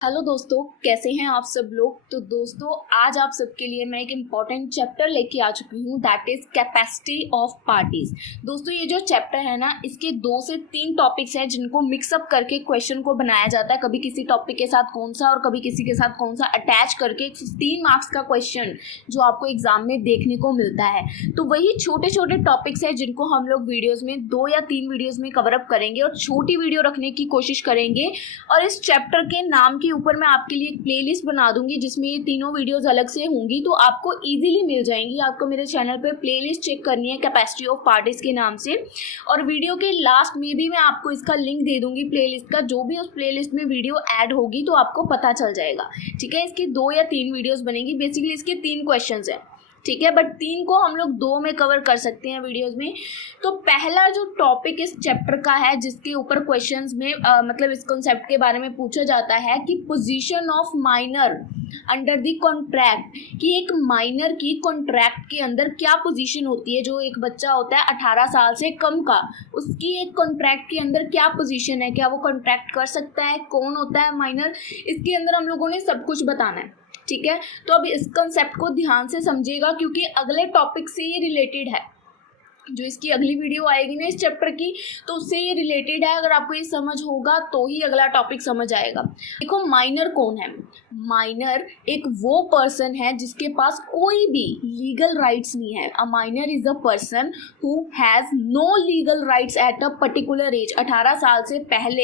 Hello दोस्तों, कैसे हैं आप सब लोग। तो दोस्तों, आज आप सबके लिए मैं एक इम्पॉर्टेंट चैप्टर लेके आ चुकी हूँ, that is capacity of parties. दोस्तों, ये जो चैप्टर है ना, इसके 2 से 3 टॉपिक्स हैं जिनको मिक्सअप करके क्वेश्चन को बनाया जाता है। कभी किसी टॉपिक के साथ कौन सा और कभी किसी के साथ कौन सा अटैच करके 15 मार्क्स का क्वेश्चन जो आपको एग्जाम में देखने को मिलता है। तो वही छोटे छोटे टॉपिक्स हैं जिनको हम लोग वीडियोज में 2 या 3 वीडियोज में कवर अप करेंगे और छोटी वीडियो रखने की कोशिश करेंगे। और इस चैप्टर के नाम की ऊपर मैं आपके लिए एक प्लेलिस्ट बना दूंगी जिसमें ये तीनों वीडियोस अलग से होंगी, तो आपको इजीली मिल जाएंगी। आपको मेरे चैनल पे प्लेलिस्ट चेक करनी है कैपेसिटी ऑफ पार्टीज के नाम से, और वीडियो के लास्ट में भी मैं आपको इसका लिंक दे दूंगी प्लेलिस्ट का। जो भी उस प्लेलिस्ट में वीडियो ऐड होगी तो आपको पता चल जाएगा। ठीक है, इसकी 2 या 3 वीडियोस बनेगी। बेसिकली इसके 3 क्वेश्चंस हैं, ठीक है, बट 3 को हम लोग 2 में कवर कर सकते हैं वीडियोस में। तो पहला जो टॉपिक इस चैप्टर का है जिसके ऊपर क्वेश्चंस में मतलब इस कॉन्सेप्ट के बारे में पूछा जाता है कि position of minor under the contract, कि एक माइनर की कॉन्ट्रैक्ट के अंदर क्या पोजीशन होती है। जो एक बच्चा होता है 18 साल से कम का, उसकी एक कॉन्ट्रैक्ट के अंदर क्या पोजीशन है, क्या वो कॉन्ट्रैक्ट कर सकता है, कौन होता है माइनर, इसके अंदर हम लोगों ने सब कुछ बताना है। ठीक है, तो अब इस कंसेप्ट को ध्यान से समझिएगा क्योंकि अगले टॉपिक से ये रिलेटेड है। जो इसकी अगली वीडियो आएगी ना इस चैप्टर की, तो उससे ये रिलेटेड है। अगर आपको ये समझ होगा तो ही अगला टॉपिक समझ आएगा। देखो, माइनर कौन है। माइनर एक वो पर्सन है जिसके पास कोई भी लीगल राइट्स नहीं है। A minor is a person who has no legal rights at a particular age. 18 साल से पहले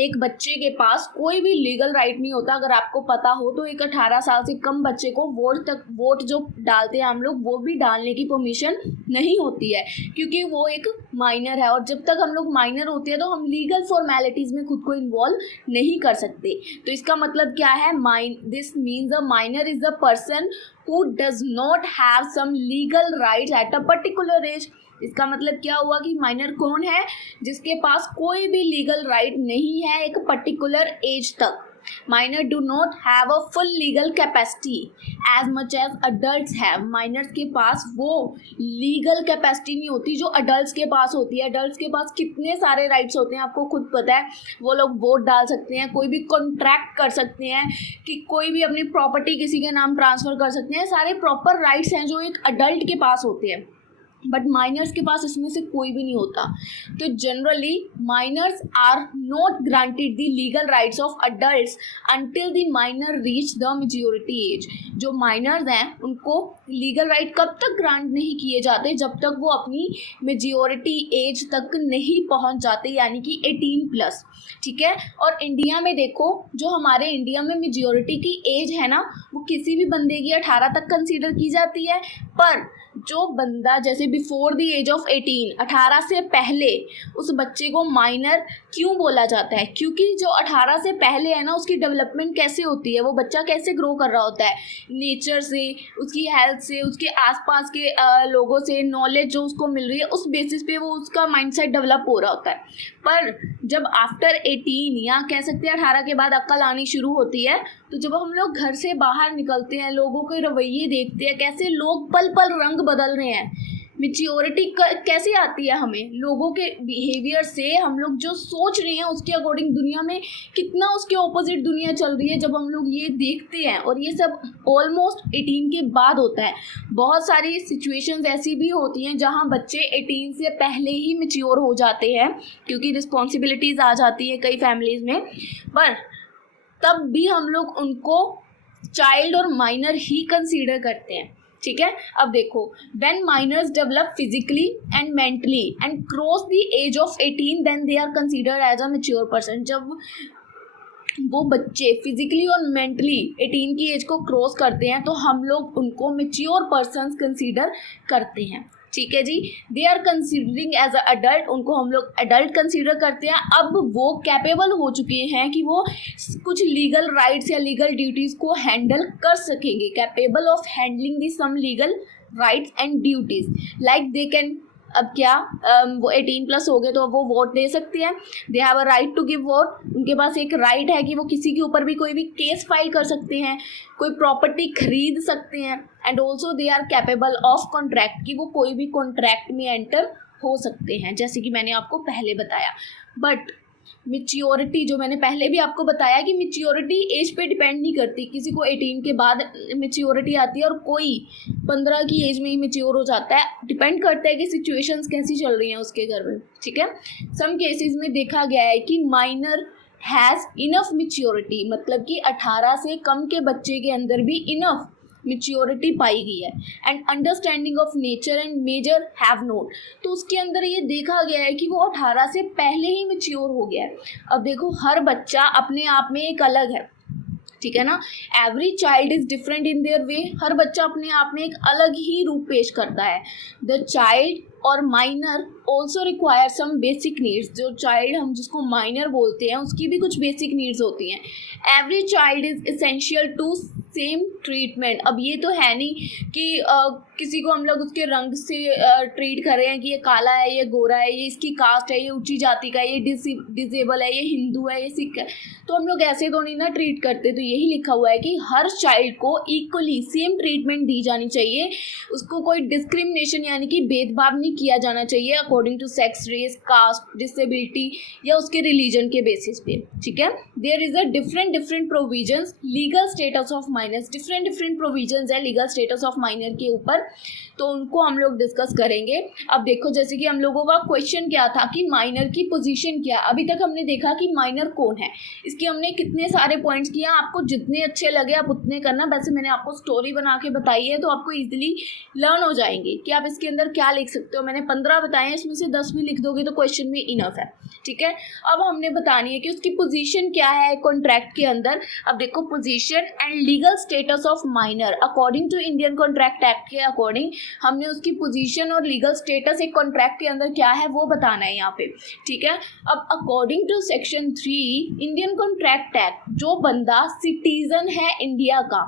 एक बच्चे के पास कोई भी लीगल राइट नहीं होता। अगर आपको पता हो तो एक 18 साल से कम बच्चे को वोट जो डालते हैं हम लोग, वो भी डालने की परमिशन नहीं होती है क्योंकि वो एक माइनर है। और जब तक हम लोग माइनर होते हैं तो हम लीगल फॉर्मेलिटीज में खुद को इन्वॉल्व नहीं कर सकते। तो इसका मतलब क्या है, this means a minor is a person who does not have some legal rights at a particular age. इसका मतलब क्या हुआ कि माइनर कौन है, जिसके पास कोई भी लीगल राइट नहीं है एक पर्टिकुलर एज तक। Minor do not have a full legal capacity as much as adults have. Minors के पास वो legal capacity नहीं होती जो adults के पास होती है। adults के पास कितने सारे rights होते हैं आपको खुद पता है। वो लोग वोट डाल सकते हैं, कोई भी कॉन्ट्रैक्ट कर सकते हैं, कि कोई भी अपनी प्रॉपर्टी किसी के नाम ट्रांसफ़र कर सकते हैं। सारे प्रॉपर राइट्स हैं जो एक अडल्ट के पास होते हैं, बट माइनर्स के पास इसमें से कोई भी नहीं होता। तो generally minors are not granted the legal rights of adults until the minor reach the maturity age. जो माइनर्स हैं उनको लीगल राइट कब तक ग्रांट नहीं किए जाते, जब तक वो अपनी मेच्योरिटी एज तक नहीं पहुंच जाते, यानी कि 18+। ठीक है, और इंडिया में देखो, जो हमारे इंडिया में मेच्योरिटी की एज है ना, वो किसी भी बंदे की 18 तक कंसीडर की जाती है। पर जो बंदा जैसे बिफोर द एज ऑफ 18, 18 से पहले, उस बच्चे को माइनर क्यों बोला जाता है, क्योंकि जो 18 से पहले है ना, उसकी डेवलपमेंट कैसे होती है, वो बच्चा कैसे ग्रो कर रहा होता है, नेचर से, उसकी हेल्थ से, उसके आसपास के लोगों से नॉलेज जो उसको मिल रही है, उस बेसिस पे वो उसका माइंडसेट डेवलप हो रहा होता है। पर जब आफ्टर 18 या कह सकते हैं 18 के बाद अक्ल आनी शुरू होती है, तो जब हम लोग घर से बाहर निकलते हैं, लोगों के रवैये देखते हैं, कैसे लोग पल पल रंग बदल रहे हैं, मेच्योरिटी कैसे आती है हमें, लोगों के बिहेवियर से हम लोग जो सोच रहे हैं उसके अकॉर्डिंग दुनिया में कितना उसके ऑपोजिट दुनिया चल रही है, जब हम लोग ये देखते हैं। और ये सब ऑलमोस्ट 18 के बाद होता है। बहुत सारी सिचुएशंस ऐसी भी होती हैं जहां बच्चे 18 से पहले ही मेच्योर हो जाते हैं क्योंकि रिस्पॉन्सिबिलिटीज़ आ जाती है कई फैमिलीज़ में, पर तब भी हम लोग उनको चाइल्ड और माइनर ही कंसीडर करते हैं। ठीक है, अब देखो, when minors develop physically and mentally and cross the age of 18 then they are considered as a mature person. जब वो बच्चे फिजिकली और मेंटली 18 की एज को क्रॉस करते हैं तो हम लोग उनको मैच्योर पर्सन्स कंसीडर करते हैं। ठीक है जी, they are considering as a adult, उनको हम लोग अडल्ट कंसीडर करते हैं। अब वो कैपेबल हो चुके हैं कि वो कुछ लीगल राइट्स या लीगल ड्यूटीज़ को हैंडल कर सकेंगे, capable of handling the some legal rights and duties, like they can, अब क्या वो 18+ हो गए तो अब वो वोट दे सकते हैं। They have a right to give vote, उनके पास एक राइट है कि वो किसी के ऊपर भी कोई भी केस फाइल कर सकते हैं, कोई प्रॉपर्टी खरीद सकते हैं। And also they are capable of contract, कि वो कोई भी कॉन्ट्रैक्ट में एंटर हो सकते हैं, जैसे कि मैंने आपको पहले बताया। बट मिच्योरिटी, जो मैंने पहले भी आपको बताया कि मिच्योरिटी एज पे डिपेंड नहीं करती, किसी को 18 के बाद मिच्योरिटी आती है और कोई 15 की एज में ही मिच्योर हो जाता है, डिपेंड करता है कि सिचुएशंस कैसी चल रही हैं उसके घर में, ठीक है। सम केसेस में देखा गया है कि माइनर हैज़ इनफ मिच्योरिटी, मतलब कि 18 से कम के बच्चे के अंदर भी इनफ मिच्योरिटी पाई गई है, and understanding of nature and major have note, तो उसके अंदर ये देखा गया है कि वो 18 से पहले ही मिच्योर हो गया है। अब देखो हर बच्चा अपने आप में एक अलग है, ठीक है ना, every child is different in their way, हर बच्चा अपने आप में एक अलग ही रूप पेश करता है। द चाइल्ड और minor also require some basic needs, जो चाइल्ड हम जिसको माइनर बोलते हैं उसकी भी कुछ बेसिक नीड्स होती हैं। Every child is essential to same treatment, अब ये तो है नहीं कि किसी को हम लोग उसके रंग से ट्रीट कर रहे हैं कि ये काला है, ये गोरा है, ये इसकी कास्ट है, ये ऊंची जाति का है, ये डिसेबल है, ये हिंदू है, ये सिख है, तो हम लोग ऐसे तो नहीं ना ट्रीट करते। तो यही लिखा हुआ है कि हर चाइल्ड को इक्वली सेम ट्रीटमेंट दी जानी चाहिए, उसको कोई डिस्क्रिमिनेशन यानी कि भेदभाव नहीं किया जाना चाहिए according to sex, race, caste, disability या उसके रिलीजन के बेसिस पे, ठीक है। There is a different provisions legal status of minors, different provisions है लीगल स्टेटस ऑफ माइनर के ऊपर, तो उनको हम लोग डिस्कस करेंगे। अब देखो जैसे कि हम लोगों का क्वेश्चन क्या था कि माइनर की पोजीशन क्या है, अभी तक हमने देखा कि माइनर कौन है, इसकी हमने कितने सारे पॉइंट्स किए, आपको जितने अच्छे लगे आप उतने करना। वैसे मैंने आपको स्टोरी बना के बताई है तो आपको इजीली लर्न हो जाएंगे कि आप इसके अंदर क्या लिख सकते हो। मैंने 15 बताए हैं, इसमें से 10 भी लिख दोगे तो क्वेश्चन में इनफ है, ठीक है। अब हमने बतानी है कि उसकी पोजीशन क्या है कॉन्ट्रैक्ट के अंदर। अब देखो position and legal status of minor according to Indian contract act के अकॉर्डिंग हमने उसकी पोजीशन और लीगल स्टेटस एक कॉन्ट्रैक्ट के अंदर क्या है वो बताना है यहाँ पे, ठीक है। अब according to section 3 Indian contract act, जो बंदा सिटीजन है इंडिया का,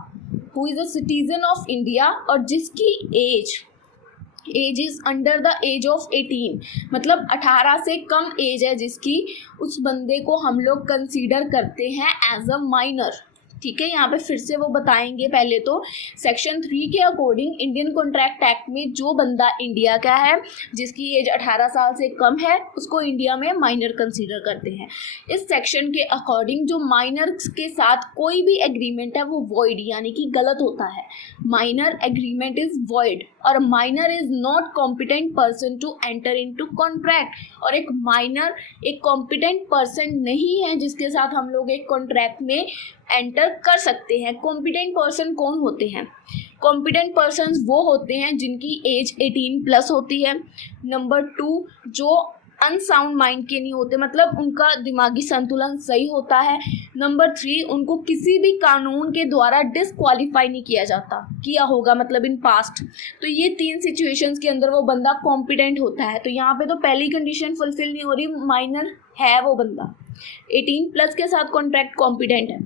who is a citizen of India और जिसकी age is under the age of 18, मतलब 18 से कम एज है जिसकी, उस बंदे को हम लोग कंसीडर करते हैं एज अ माइनर, ठीक है। यहाँ पे फिर से वो बताएंगे। पहले तो सेक्शन 3 के अकॉर्डिंग इंडियन कॉन्ट्रैक्ट एक्ट में जो बंदा इंडिया का है जिसकी एज 18 साल से कम है उसको इंडिया में माइनर कंसीडर करते हैं। इस सेक्शन के अकॉर्डिंग जो माइनर के साथ कोई भी एग्रीमेंट है वो वॉइड यानी कि गलत होता है। माइनर एग्रीमेंट इज वॉइड और minor is not competent person to enter into contract, और एक माइनर एक कॉम्पिटेंट पर्सन नहीं है जिसके साथ हम लोग एक कॉन्ट्रैक्ट में एंटर कर सकते हैं। कॉम्पिटेंट पर्सन कौन होते हैं? कॉम्पिटेंट पर्सन्स वो होते हैं जिनकी एज 18+ होती है। नंबर 2, जो अनसाउंड माइंड के नहीं होते, मतलब उनका दिमागी संतुलन सही होता है। नंबर 3, उनको किसी भी कानून के द्वारा डिसक्वालीफाई नहीं किया जाता, किया होगा मतलब इन पास्ट। तो ये 3 सिचुएशंस के अंदर वो बंदा कॉम्पिटेंट होता है। तो यहाँ पे तो पहली कंडीशन फुलफिल नहीं हो रही, माइनर है वो बंदा, 18+ के साथ कॉन्ट्रैक्ट कॉम्पिटेंट है,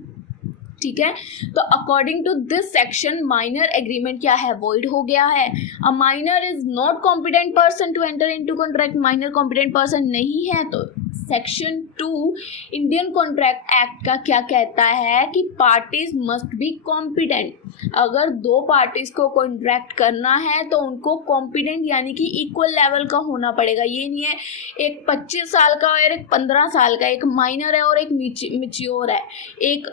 ठीक है। तो according to this section minor agreement क्या है, वॉइड हो गया है। A minor is not competent person to enter into contract, minor competent person नहीं है। तो सेक्शन 2 इंडियन कॉन्ट्रैक्ट एक्ट का क्या कहता है कि पार्टीज मस्ट बी कॉम्पिटेंट। अगर 2 पार्टीज को कॉन्ट्रैक्ट करना है तो उनको कॉम्पिटेंट यानी कि इक्वल लेवल का होना पड़ेगा। ये नहीं है एक 25 साल का और एक 15 साल का, एक माइनर है और एक मिच्योर है, एक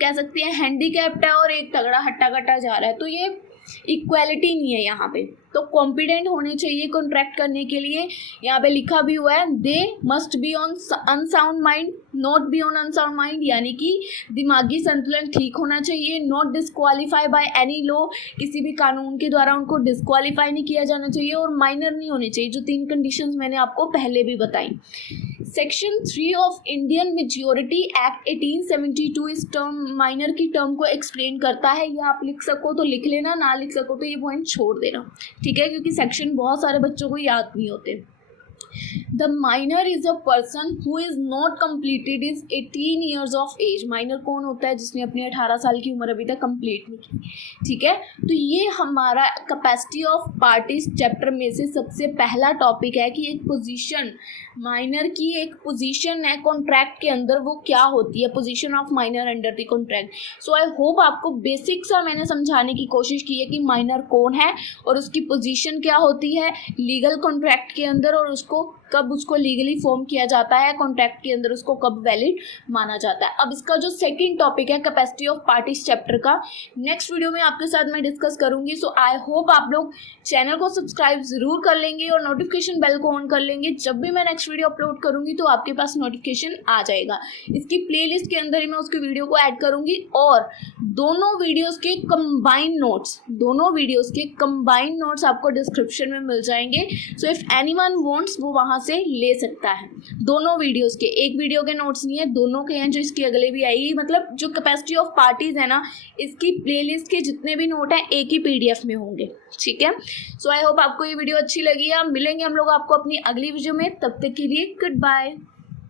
कह सकते हैं हैंडीकैप्ड है और एक तगड़ा हट्टा कट्टा जा रहा है। तो ये इक्वालिटी नहीं है यहाँ पे। तो कॉम्पिटेंट होने चाहिए कॉन्ट्रैक्ट करने के लिए। यहाँ पे लिखा भी हुआ है they must be on unsound mind, not be on unsound mind, यानी कि दिमागी संतुलन ठीक होना चाहिए। Not disqualify by any law, किसी भी कानून के द्वारा उनको डिस्क्वालीफाई नहीं किया जाना चाहिए, और माइनर नहीं होने चाहिए, जो 3 कंडीशंस मैंने आपको पहले भी बताई। Section 3 of Indian maturity act 1872 इस टर्म माइनर की टर्म को एक्सप्लेन करता है। ये आप लिख सको तो लिख लेना, ना लिख सको तो ये पॉइंट छोड़ देना, ठीक है, क्योंकि सेक्शन बहुत सारे बच्चों को याद नहीं होते। The minor is a person who is not completed is 18 years of age. Minor कौन होता है? जिसने अपनी 18 साल की उम्र अभी तक कंप्लीट नहीं की, ठीक है। तो ये हमारा कैपेसिटी ऑफ पार्टीज चैप्टर में से सबसे पहला टॉपिक है कि एक पोजीशन, माइनर की एक पोजीशन है कॉन्ट्रैक्ट के अंदर, वो क्या होती है, position of minor under the contract. So I hope आपको बेसिक सा मैंने समझाने की कोशिश की है कि माइनर कौन है और उसकी पोजीशन क्या होती है लीगल कॉन्ट्रैक्ट के अंदर, और उसको कब उसको लीगली फॉर्म किया जाता है, कॉन्ट्रैक्ट के अंदर उसको कब वैलिड माना जाता है। अब इसका जो सेकंड टॉपिक है कैपेसिटी ऑफ पार्टीज चैप्टर का, नेक्स्ट वीडियो में आपके साथ मैं डिस्कस करूंगी। सो आई होप आप लोग चैनल को सब्सक्राइब जरूर कर लेंगे और नोटिफिकेशन बेल को ऑन कर लेंगे। जब भी मैं नेक्स्ट वीडियो अपलोड करूंगी तो आपके पास नोटिफिकेशन आ जाएगा। इसकी प्लेलिस्ट के अंदर ही मैं उसकी वीडियो को ऐड करूंगी और दोनों वीडियोस के कंबाइंड नोट्स आपको डिस्क्रिप्शन में मिल जाएंगे। सो इफ एनीवन वांट्स वो वहां से ले सकता है। दोनों वीडियोस के, एक वीडियो के नोट्स नहीं है, दोनों के हैं जो इसकी अगले भी आएगी। मतलब जो कैपेसिटी ऑफ पार्टीज है ना, इसकी प्लेलिस्ट के जितने भी नोट हैं एक ही पीडीएफ में होंगे, ठीक है। सो आई होप आपको ये वीडियो अच्छी लगी है। मिलेंगे हम लोग आपको अपनी अगली वीडियो में, तब तक के लिए गुड बाय।